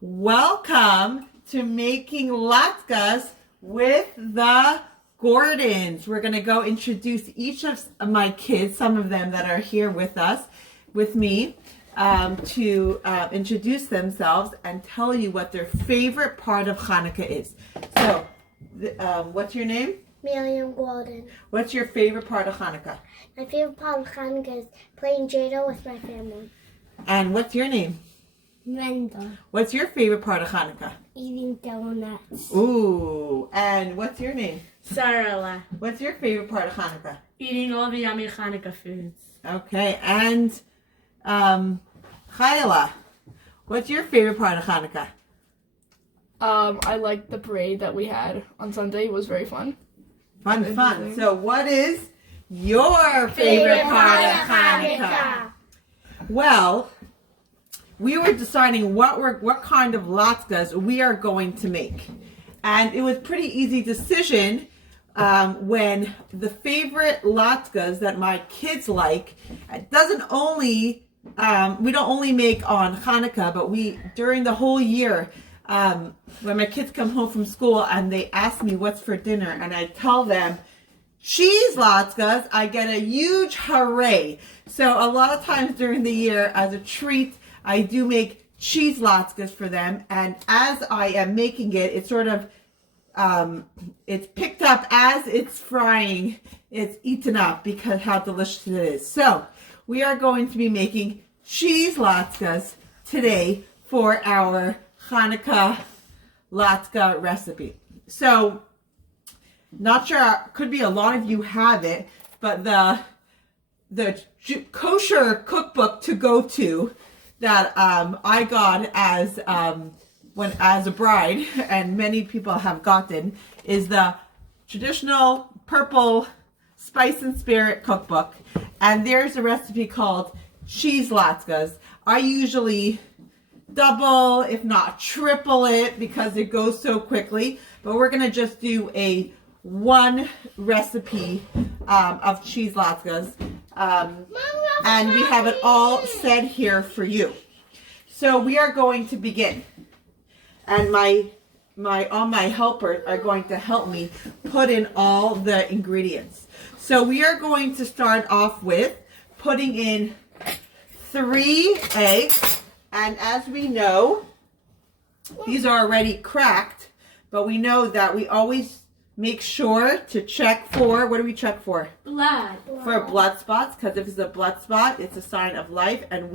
Welcome to making latkes with the Gordons. We're going to go introduce each of my kids, some of them that are here with us, with me, to introduce themselves and tell you what their favorite part of Hanukkah is. So, what's your name? Miriam Gordon. What's your favorite part of Hanukkah? My favorite part of Hanukkah is playing Jado with my family. And what's your name? Brenda. What's your favorite part of Hanukkah? Eating donuts. Ooh. And what's your name? Sarah. What's your favorite part of Hanukkah? Eating all the yummy Hanukkah foods. Okay. And Chayla, what's your favorite part of Hanukkah? I liked the parade that we had on Sunday. It was very fun. Fun. So what is your favorite part of Hanukkah? Well, we were deciding what kind of latkes we are going to make. And it was a pretty easy decision when the favorite latkes that my kids like, it doesn't only, we don't only make on Hanukkah, but during the whole year, when my kids come home from school and they ask me what's for dinner and I tell them cheese latkes, I get a huge hooray. So a lot of times during the year as a treat, I do make cheese latkes for them, and as I am making it, it's sort of, it's picked up as it's frying, it's eaten up because how delicious it is. So we are going to be making cheese latkes today for our Hanukkah latke recipe. So, not sure, could be a lot of you have it, but the kosher cookbook to go to that I got as a bride, and many people have gotten, is the traditional purple spice and spirit cookbook, and there's a recipe called cheese latkes. I usually double, if not triple it, because it goes so quickly, but we're gonna just do one recipe of cheese latkes. And we have it all set here for you. So we are going to begin. And all my helpers are going to help me put in all the ingredients. So we are going to start off with putting in 3 eggs. And as we know, these are already cracked, but we know that we always make sure to check for, what do we check for? Blood. For blood spots, because if it's a blood spot, it's a sign of life, and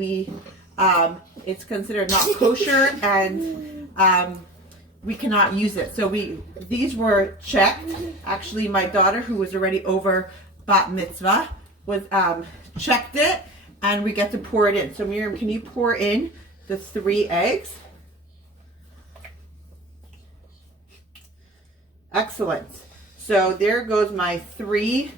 it's considered not kosher, and we cannot use it. So these were checked. Actually, my daughter, who was already over bat mitzvah, was checked it, and we get to pour it in. So Miriam, can you pour in the 3 eggs? Excellent. So there goes my 3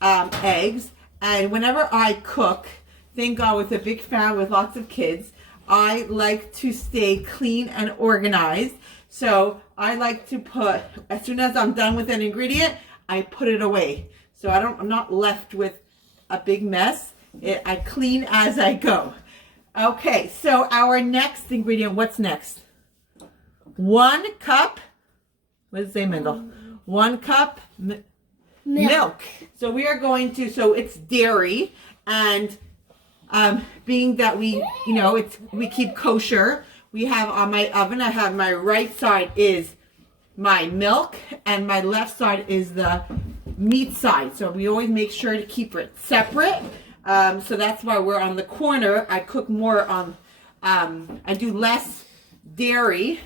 eggs. And whenever I cook, thank God with a big family with lots of kids, I like to stay clean and organized. So I like to put, as soon as I'm done with an ingredient, I put it away. So I'm not left with a big mess. I clean as I go. Okay, so our next ingredient, what's next? 1 cup. What does it say, Mendel? 1 cup milk. So we are going to, so it's dairy, and being that we keep kosher, we have on my oven, I have my right side is my milk, and my left side is the meat side. So we always make sure to keep it separate. So that's why we're on the corner. I cook more on, I do less dairy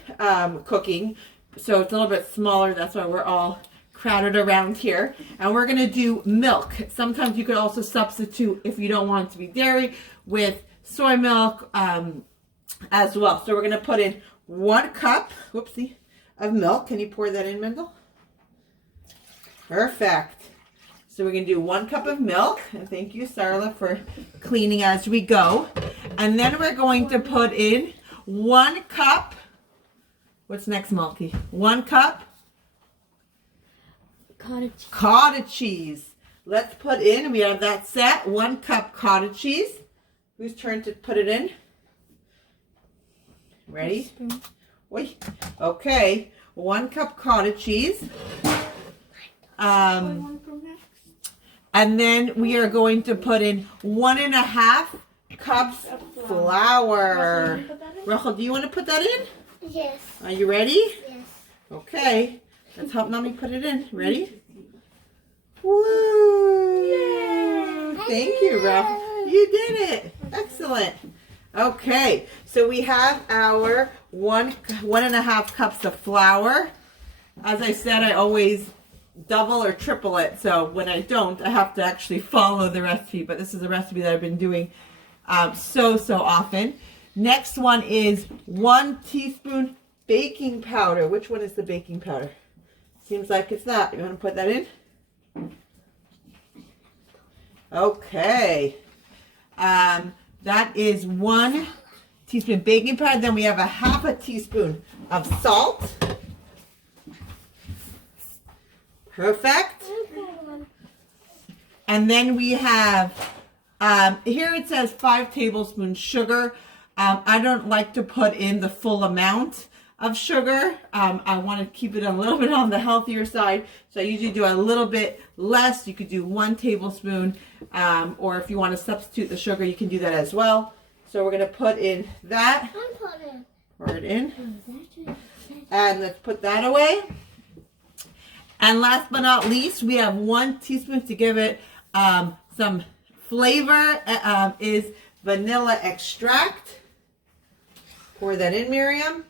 cooking. So it's a little bit smaller. That's why we're all crowded around here. And we're going to do milk. Sometimes you could also substitute, if you don't want it to be dairy, with soy milk as well. So we're going to put in 1 cup, of milk. Can you pour that in, Mendel? Perfect. So we're going to do 1 cup of milk. And thank you, Sarla, for cleaning as we go. And then we're going to put in 1 cup. What's next, Malky? 1 cup? Cottage cheese. Let's put in, we have that set, 1 cup cottage cheese. Whose turn to put it in? Ready? Oy. Okay, 1 cup cottage cheese. And then we are going to put in 1.5 cups flour. Rachel, do you want to put that in? Yes. Are you ready? Yes. Okay. Let's help Mommy put it in. Ready? Woo! Yay! Thank you, Rachel. You did it. Excellent. Okay. So we have our 1.5 cups of flour. As I said, I always double or triple it. So when I don't, I have to actually follow the recipe. But this is a recipe that I've been doing so often. Next one is 1 teaspoon baking powder. Which one is the baking powder? Seems like it's that. You want to put that in? Okay. That is 1 teaspoon baking powder. Then we have 1/2 teaspoon of salt. Perfect. And then we have, here it says 5 tablespoons sugar. I don't like to put in the full amount of sugar. I want to keep it a little bit on the healthier side. So I usually do a little bit less. You could do 1 tablespoon. Or if you want to substitute the sugar, you can do that as well. So we're going to put in that. Pour it in. And let's put that away. And last but not least, we have 1 teaspoon to give it some flavor. Is vanilla extract. Pour that in, Miriam.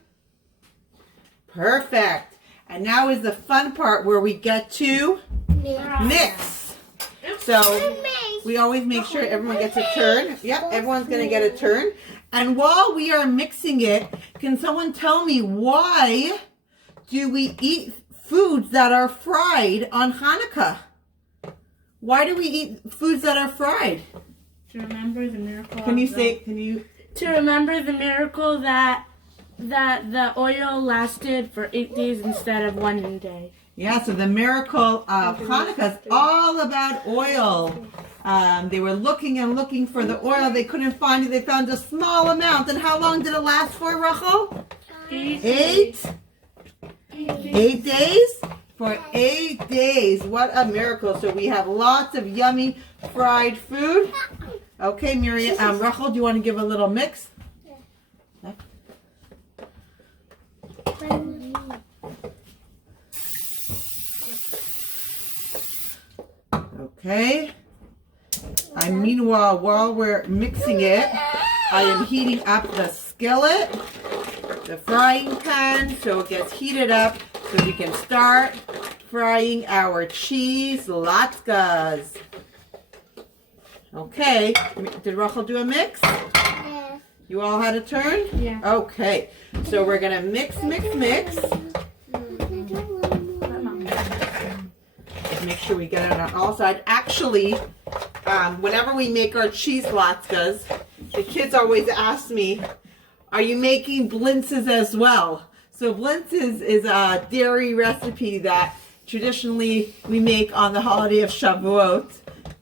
Perfect. And now is the fun part where we get to mix. So we always make sure everyone gets a turn. Yep, everyone's going to get a turn. And while we are mixing it, can someone tell me why do we eat foods that are fried on Hanukkah? Why do we eat foods that are fried? To remember the miracle. To remember the miracle that the oil lasted for 8 days instead of 1 day. Yeah, so the miracle of Hanukkah is all about oil. They were looking and looking for the oil. They couldn't find it. They found a small amount. And how long did it last for, Rachel? 8 days? For 8 days. What a miracle. So we have lots of yummy fried food. Okay, Miriam. Rachel, do you want to give a little mix? Okay. And meanwhile, while we're mixing it, I am heating up the skillet, the frying pan, so it gets heated up so we can start frying our cheese latkes. Okay. Did Rachel do a mix? Yes. You all had a turn? Yeah. Okay. So we're going to mix. Make sure we get it on all sides. Actually, whenever we make our cheese latkes, the kids always ask me, are you making blintzes as well? So blintzes is a dairy recipe that traditionally we make on the holiday of Shavuot.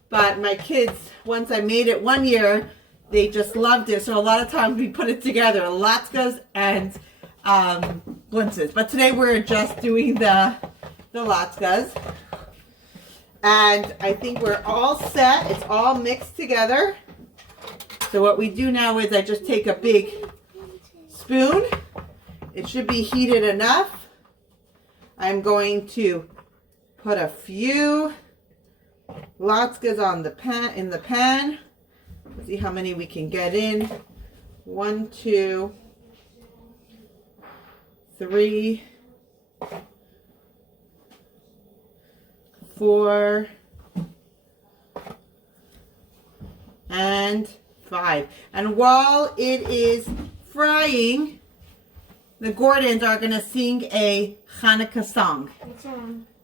But my kids, once I made it one year, they just loved it. So a lot of times we put it together, latkes and blintzes. But today we're just doing the latkes. And I think we're all set. It's all mixed together. So what we do now is I just take a big spoon. It should be heated enough. I'm going to put a few latkes on the pan, Let's see how many we can get in. 1, 2, 3, 4, and 5. And while it is frying, the Gordons are going to sing a Hanukkah song.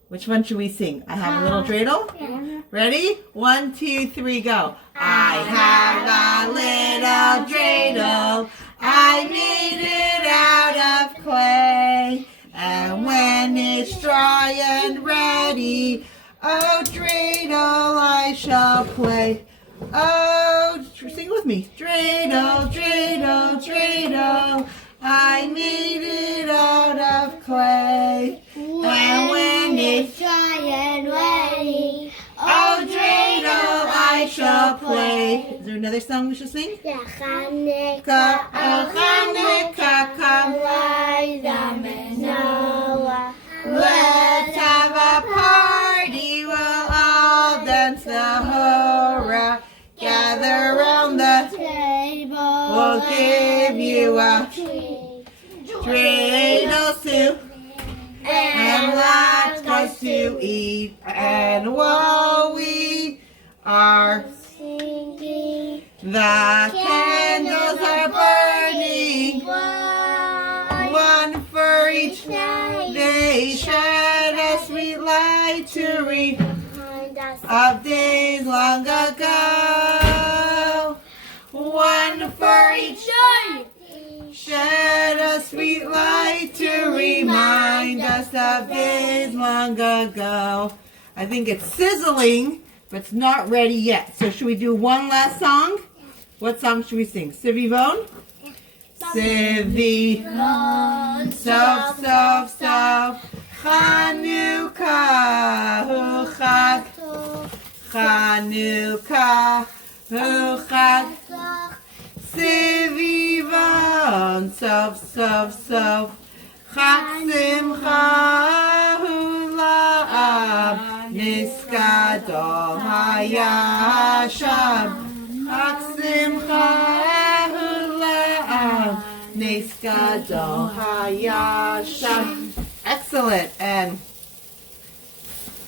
Which one should we sing? I have a little dreidel. Yeah. Ready? 1, 2, 3, go. I have a little dreidel. I made it out of clay. And when it's dry and ready, oh, dreidel, I shall play. Oh, sing with me. Dreidel, dreidel, dreidel. I made it out of clay. And when it's dry and ready, oh dreidel I shall play. Is there another song we should sing? yeah, Hanukkah, Oh Hanukkah, come. Liza Noah. Let's have a party. We'll all dance the hora. Gather round the Table, we'll give you a dreidel soup and latkes to eat. And while we are singing, the candles are burning, one for each day. Shed a sweet light to behind us, of days long ago. One for each day. Shed a sweet light to remind us of days long ago. I think it's sizzling, but it's not ready yet. So should we do one last song? What song should we sing? Sivivon? Sivivon. Sof, sof, sof. Chanukah hu chag. Chanukah hu chag. Sivivon. Sof, sof, sof. Chag simcha hu la'am. Niskadol hayasham. Chag simcha hu la'am. Niskadol hayasham. Excellent. And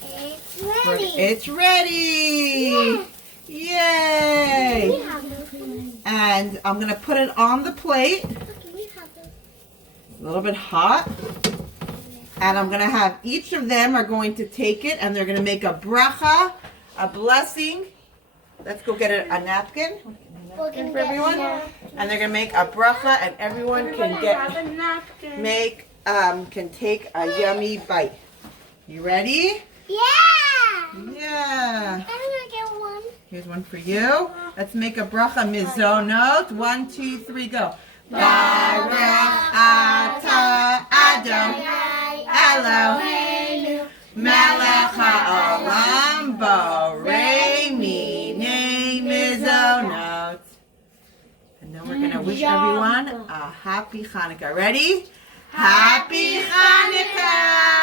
it's ready. it's ready. Yay. We have those. And I'm going to put it on the plate. Okay, we have those. A little bit hot. And I'm going to have each of them are going to take it and they're going to make a bracha, a blessing. Let's go get a napkin. We're gonna For get everyone. more. And they're going to make a bracha and everyone can Have get a napkin. can take a yummy bite. You ready? Yeah! Yeah. I'm gonna get one. Here's one for you. Let's make a bracha mizonot. 1, 2, 3, go. Baruch atah Adon Eloheinu melech ha'olam borei minei mizonot. And then we're going to wish everyone a happy Hanukkah. Ready? Happy Hanukkah!